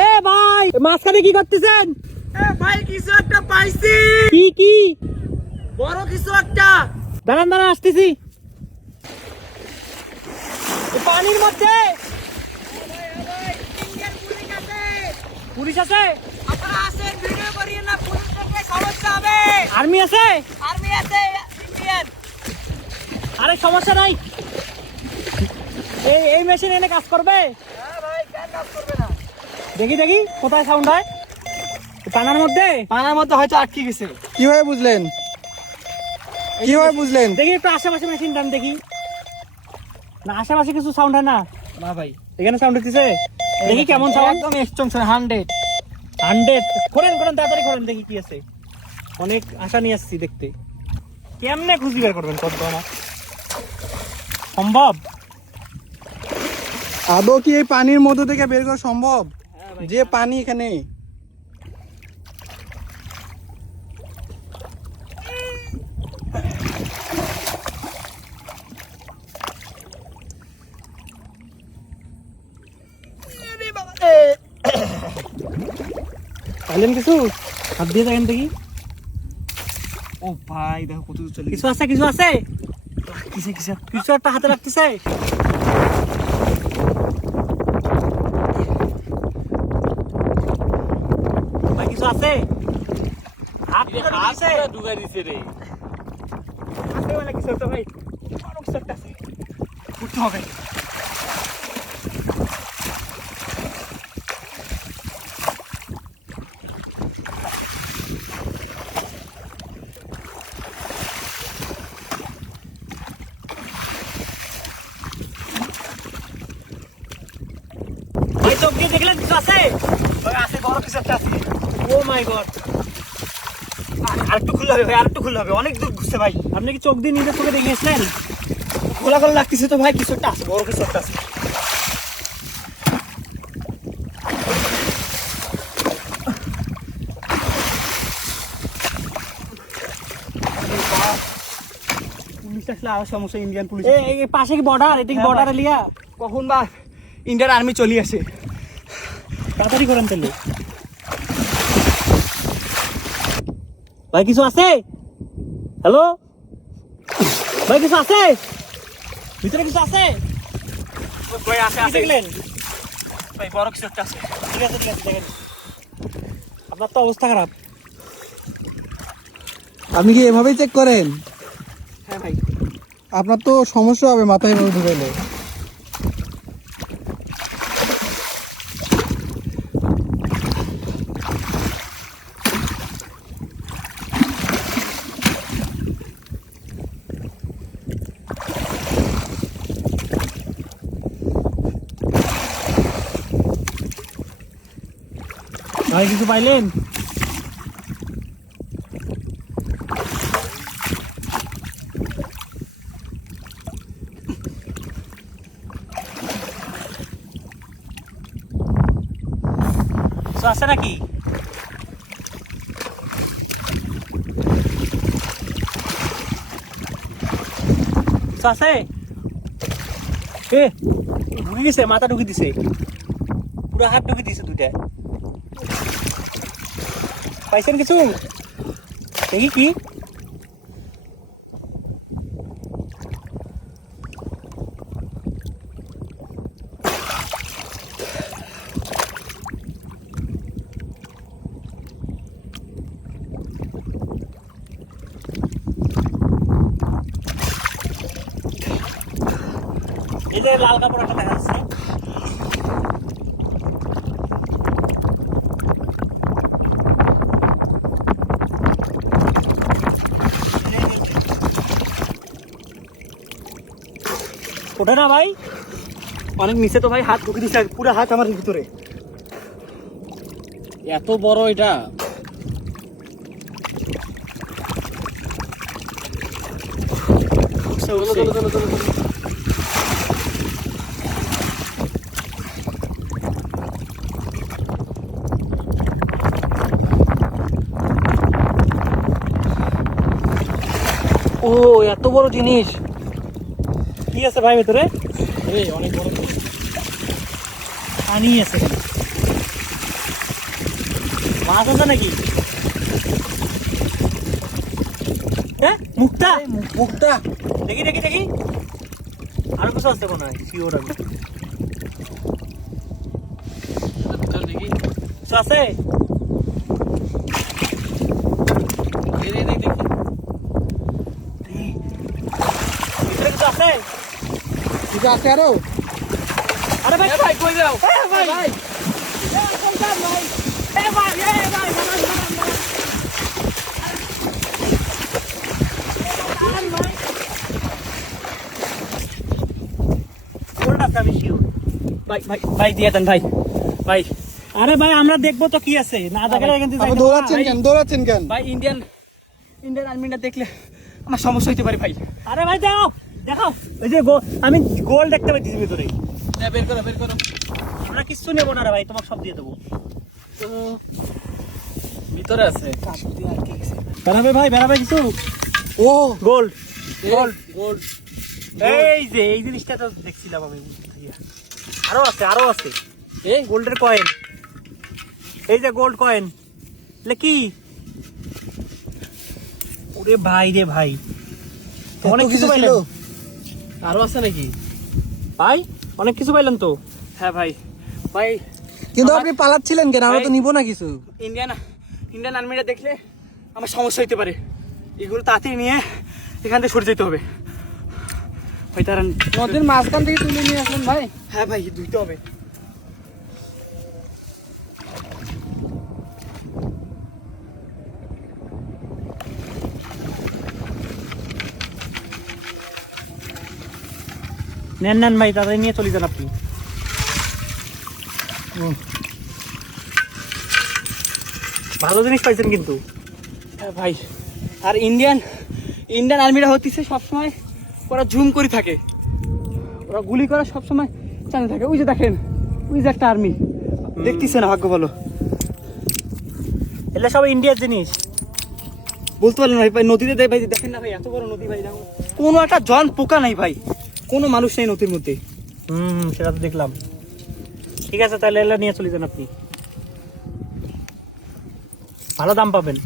এ ভাই মাঝখানে কি করতেছেন? এ ভাই কিছু একটা পাইছি, কি কি? বড় কিছু একটা। দাঁড়ান দাঁড়ান আসতেছি। পানির মধ্যে পুলিশ আছে? আপনারা আসেন, ভিডিও করিয়ে না, পুলিশ দেখলে সমস্যা হবে। আর্মি আছে? আর্মি আছে, ইন্ডিয়ান। আরে সমস্যা নাই, এই মেশিন এনে কাজ করবে। হ্যাঁ ভাই, কেন কাজ করবে না? দেখি দেখি কোথায় সাউন্ড হয়। পানার মধ্যে? পানার মধ্যে হয়তো আটকে গেছে। কিভাবে বুঝলেন? কিভাবে বুঝলেন? দেখি একটু আশেপাশে মেশিন টান দেখি। না আশেপাশে কিছু সাউন্ড হয় না। না ভাই, এখানে সাউন্ড হচ্ছে, দেখি কেমন সাউন্ড। একদম স্ট্রং 100। 100 করেন করেন, তাড়াতাড়ি করেন, দেখি কি আছে। অনেক আশা নিয়ে আসছি দেখতে। কেমনে খুঁজি বের করবেন কত আমার সম্ভব? আদৌ কি এই পানির মধ্যে থেকে বের করা সম্ভব? যে পানি এখানে। পাইলেন কিছু? হাত দিয়ে দেখেন দেখি। ও ভাই দেখো কত দূর চলে কিছু আছে, কিছু আছে, গেছে। কিসে কিছু একটা হাতে রাখতেছে। ভাই কিছু আছে? হাত দিয়ে ঢুকাইছে। ঢুকাই দিছে রে। আছে মানে কিছু একটা ভাই, আরো কিছু একটা আছে। উঠতে হবে। ভাই চোখ দিয়ে দেখলেন কিছু আছে? ভাই আছে, বড় কিছু একটা আছে। ও মাই গড, আরেকটু খুললে হবে ভাই, আরেকটু খুললে হবে, অনেক দূর ঘুরছে ভাই। আপনি কি চোখ দিয়ে নিজের চোখে দেখিয়েছিলেন? খোলা খোলা লাগতেছে তো ভাই, কিছু একটা আছে, বড় কিছু একটা আছে। পুলিশ আসলে আরো সমস্যা, ইন্ডিয়ান পুলিশ। এই পাশে কি বর্ডার? এটা কি হ্যাঁ বর্ডার ভাই। এলিয়া? কখন বা ইন্ডিয়ান আর্মি চলে আসে। তাড়াতাড়ি করেন তাহলে। ভাই কিছু আছে? হ্যালো ভাই, কিছু আছে ভিতরে? কিছু আছে? ভাই আছে, কি আছে দেখলেন? ভাই, বড় কিছু একটা আছে। ঠিক আছে ঠিক আছে, দেখেন। আপনার তো অবস্থা খারাপ। আপনি কি এভাবেই চেক করেন? হ্যাঁ ভাই। আপনার তো সমস্যা হবে মাথায় এভাবে ঢুকাইলে। ভাই কিছু পাইলেন? কিছু আছে নাকি? কিছু আছে? ঢুকে গেছে, মাথা ঢুকে দিছে, পুরো হাত ঢুকে দিছে দুইটা। পাইছেন কিছু? দেখি কি। এই যে লাল কাপড় একটা দেখা যাচ্ছে। ওঠে না ভাই? অনেক নিচে তো ভাই, হাত ঢুকে দিছে, পুরো হাত আমার ভিতরে। এত বড় এটা? চলো চলো চলো চলো চলো। ও এত বড় জিনিস। কি আছে ভাই ভিতরে? অনেক বড়। পানি আছে। মাছ আছে নাকি? হ্যাঁ মুক্তা মুক্তা দেখি দেখি দেখি আরো কিছু আছে মনে হয় শিওর আমি দেখি কিছু আছে দেখি ভিতরে কিছু আছে ঠিক আছে আরো আরে ভাই ভাই কই যাও ভাই ভাই আমি শিওর ভাই ভাই ভাই দিয়ে দেন ভাই ভাই আরে ভাই আমরা দেখবো তো কি আছে না দেখলে এখান থেকে আপনি যাইতে দৌড়াচ্ছেন পারবো না। কেন দৌড়াচ্ছেন কেন ভাই ইন্ডিয়ান আর্মিটা দেখলে আমার সমস্যা হইতে পারে ভাই। আরে ভাই দেখো দেখো ওই যে আমি গোল দেখতে পাচ্ছি ভিতরে বের করো বের করো। আমরা কিচ্ছু নেবো না রে ভাই তোমাকে সব দিয়ে দেবো তো ভিতরে আছে বেড়াবে ভাই বেড়াবে কিছু ও গোল্ড গোল্ড গোল্ড এই যে এই জিনিসটা তো দেখছিলাম আমি আরো আছে আরো আছে এই গোল্ডের কয়েন এই যে গোল্ড কয়েন কি ওরে ভাই রে ভাই অনেক কিছু ছিল পাইলেন আরো আছে নাকি? ভাই অনেক কিছু পাইলেন তো হ্যাঁ ভাই ভাই কিন্তু আপনি পালাচ্ছিলেন কেন আমরা তো নিব না কিছু ইন্ডিয়ান আর্মিটা দেখলে আমার সমস্যা হইতে পারে, এগুলো তাড়াতাড়ি নিয়ে এখান থেকে সরে যেতে হবে ভাই। তারা নদীর মাঝখান থেকে তুলে নিয়ে আসলেন ভাই। হ্যাঁ ভাই ধুইতে হবে। নেন নেন ভাই তাড়াতাড়ি নিয়ে চলে যান আপনি ভালো জিনিস পাইছেন কিন্তু হ্যাঁ ভাই আর ইন্ডিয়ান আর্মিরা হতিছে সবসময় ওরা জুম করে থাকে, ওরা গুলি করা সবসময় চালিয়ে থাকে। ওই যে দেখেন ওই যে একটা আর্মি দেখতেছে না, ভাগ্য ভালো। এগুলো সব ইন্ডিয়ার জিনিস বলতে পারলেন ভাই ভাই নদীতে ভাই দেখেন না ভাই এত বড় নদী ভাই, দেখো কোনো একটা জন পোকা নাই ভাই, কোনো মানুষ নেই নদীর মধ্যে। সেটা তো দেখলাম। ঠিক আছে তাহলে এগুলো নিয়ে চলে যান আপনি, ভালো দাম পাবেন।